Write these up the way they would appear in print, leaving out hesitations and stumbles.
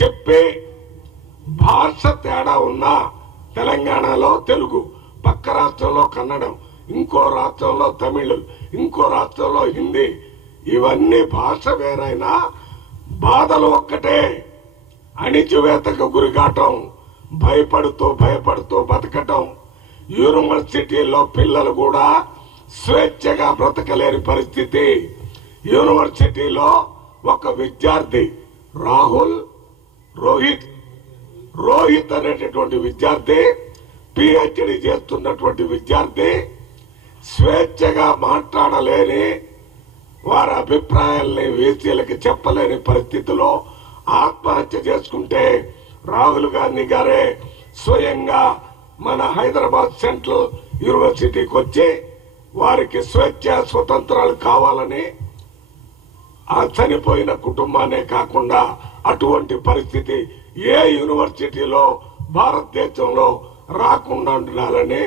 చెప్పి భాష తేడా ఉన్నా తెలంగాణలో తెలుగు, పక్క రాష్ట్రంలో కన్నడం, ఇంకో రాష్ట్రంలో తమిళ్, ఇంకో రాష్ట్రంలో హిందీ, ఇవన్నీ భాష వేరైనా బాధలు ఒక్కటే. అణిచివేతకు గురికాటం, భయపడుతూ బతకటం. యూనివర్సిటీల్లో పిల్లలు కూడా స్వేచ్ఛగా బ్రతకలేని పరిస్థితి. యూనివర్సిటీలో ఒక విద్యార్థి రోహిత్ అనేటటువంటి విద్యార్థి, పిహెచ్డి చేస్తున్నటువంటి విద్యార్థి స్వేచ్ఛగా మాట్లాడలేని, వారి అభిప్రాయాల్ని వీసీలకు చెప్పలేని పరిస్థితిలో ఆత్మహత్య చేసుకుంటే రాహుల్ గాంధీ గారే స్వయంగా మన హైదరాబాద్ సెంట్రల్ యూనివర్సిటీకి వచ్చి వారికి స్వేచ్ఛ స్వతంత్రాలు కావాలని, ఆ చనిపోయిన కుటుంబానే కాకుండా అటువంటి పరిస్థితి ఏ యూనివర్సిటీలో భారతదేశంలో రాకుండా ఉండాలని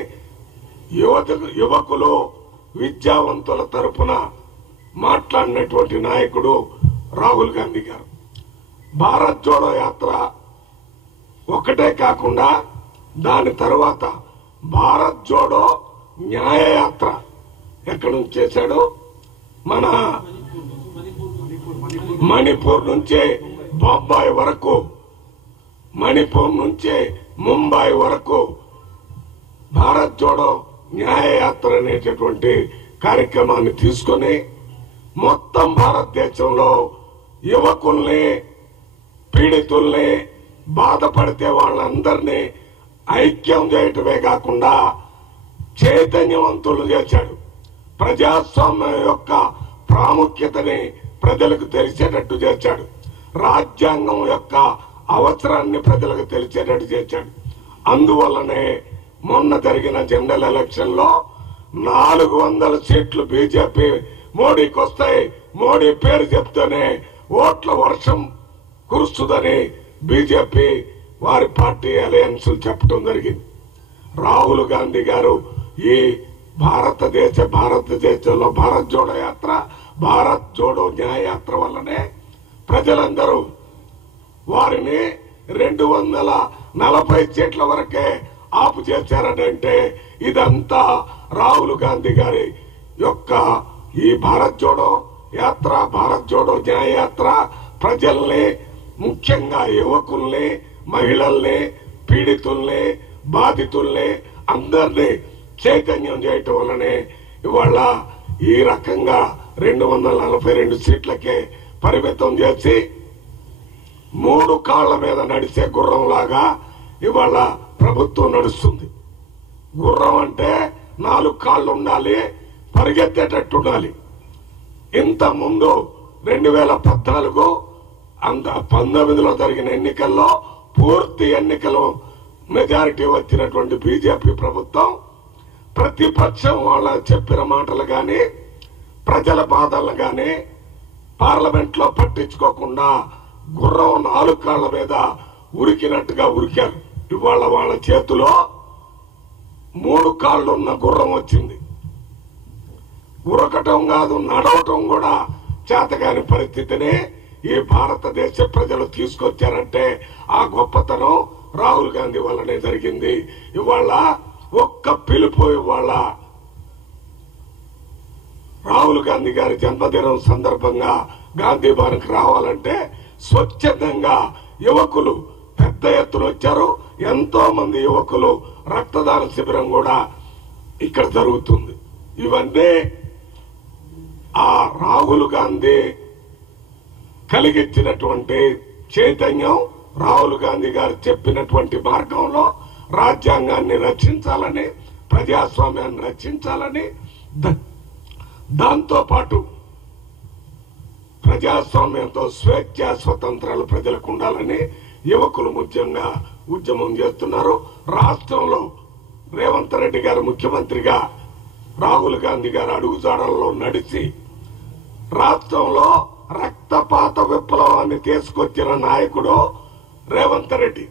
యువకులు విద్యావంతుల తరపున మాట్లాడినటువంటి నాయకుడు రాహుల్ గాంధీ గారు. భారత్ జోడో యాత్ర ఒకటే కాకుండా దాని తర్వాత భారత్ జోడో న్యాయ యాత్ర ఎక్కడి నుంచి చేశాడు? మన మణిపూర్ నుంచి బొంబాయి వరకు, మణిపూర్ నుంచి ముంబై వరకు భారత్ జోడో న్యాయ యాత్ర అనేటటువంటి కార్యక్రమాన్ని తీసుకొని మొత్తం భారతదేశంలో యువకుల్ని, పీడితుల్ని, బాధపడితే వాళ్ళందరినీ ఐక్యం చేయటమే కాకుండా చైతన్యవంతులు చేశాడు. ప్రజాస్వామ్యం యొక్క ప్రాముఖ్యతని ప్రజలకు తెలిసేటట్టు చేశాడు. రాజ్యాంగం యొక్క అవసరాన్ని ప్రజలకు తెలిసేటట్టు చేశాడు. అందువల్లనే మొన్న జరిగిన జనరల్ ఎలక్షన్ లో 400 సీట్లు బీజేపీ మోడీకి వస్తాయి, మోడీ పేరు చెప్తేనే ఓట్ల వర్షం కురుస్తుందని బీజేపీ వారి పార్టీ అలయన్స్ చెప్పడం జరిగింది. రాహుల్ గాంధీ గారు ఈ భారతదేశంలో భారత్ జోడో యాత్ర, భారత్ జోడో న్యాయ యాత్ర వల్లనే ప్రజలందరూ వారిని 240 సీట్ల వరకే ఆపు చేశారనంటే ఇదంతా రాహుల్ గాంధీ గారి యొక్క ఈ భారత్ జోడో యాత్ర, భారత్ జోడో న్యాయ యాత్ర ప్రజల్ని, ముఖ్యంగా యువకుల్ని, మహిళల్ని, పీడితుల్ని, బాధితుల్ని అందరినీ చైతన్యం చేయటం వల్లనే ఇవాళ ఈ రకంగా 242 సీట్లకే పరిమితం చేసి 3 కాళ్ల మీద నడిచే గుర్రంలాగా ఇవాళ ప్రభుత్వం నడుస్తుంది. గుర్రం అంటే 4 కాళ్ళు ఉండాలి, పరిగెత్తేటట్టు ఉండాలి. ఇంత ముందు 2014 19లో జరిగిన ఎన్నికల్లో పూర్తి ఎన్నికలు మెజారిటీ వచ్చినటువంటి బీజేపీ ప్రభుత్వం ప్రతిపక్షం వాళ్ళ చెప్పిన మాటలు గాని, ప్రజల బాధలు గాని పార్లమెంట్ లో పట్టించుకోకుండా గుర్రం 4 కాళ్ల మీద ఉరికినట్టుగా ఉరికారు. ఇవాళ వాళ్ళ చేతిలో 3 కాళ్ళు ఉన్న గుర్రం వచ్చింది. ఉరకటం కాదు, నడవటం కూడా చేతగాని పరిస్థితిని ఈ భారతదేశ ప్రజలు తీసుకొచ్చారంటే ఆ గొప్పతనం రాహుల్ గాంధీ వల్లనే జరిగింది. ఇవాళ ఒక్క పిలుపు, ఇవాళ రాహుల్ గాంధీ గారి జన్మదినం సందర్భంగా గాంధీ భవన్కి రావాలంటే స్వచ్ఛందంగా యువకులు పెద్ద ఎత్తున వచ్చారు. ఎంతో మంది యువకులు రక్తదాన శిబిరం కూడా ఇక్కడ జరుగుతుంది. ఇవన్నీ ఆ రాహుల్ గాంధీ కలిగించినటువంటి చైతన్యం, రాహుల్ గాంధీ గారు చెప్పినటువంటి మార్గంలో రాజ్యాంగాన్ని రక్షించాలని, ప్రజాస్వామ్యాన్ని రక్షించాలని, దాంతో పాటు ప్రజాస్వామ్యంతో స్వేచ్ఛ స్వతంత్రాలు ప్రజలకు ఉండాలని యువకులు ముఖ్యంగా ఉద్యమం చేస్తున్నారు. రాష్ట్రంలో రేవంత్ రెడ్డి గారు ముఖ్యమంత్రిగా రాహుల్ గాంధీ గారు అడుగుజాడల్లో నడిచి రాష్ట్రంలో రక్తపాత విప్లవాన్ని తీసుకొచ్చిన నాయకుడు రేవంత్ రెడ్డి.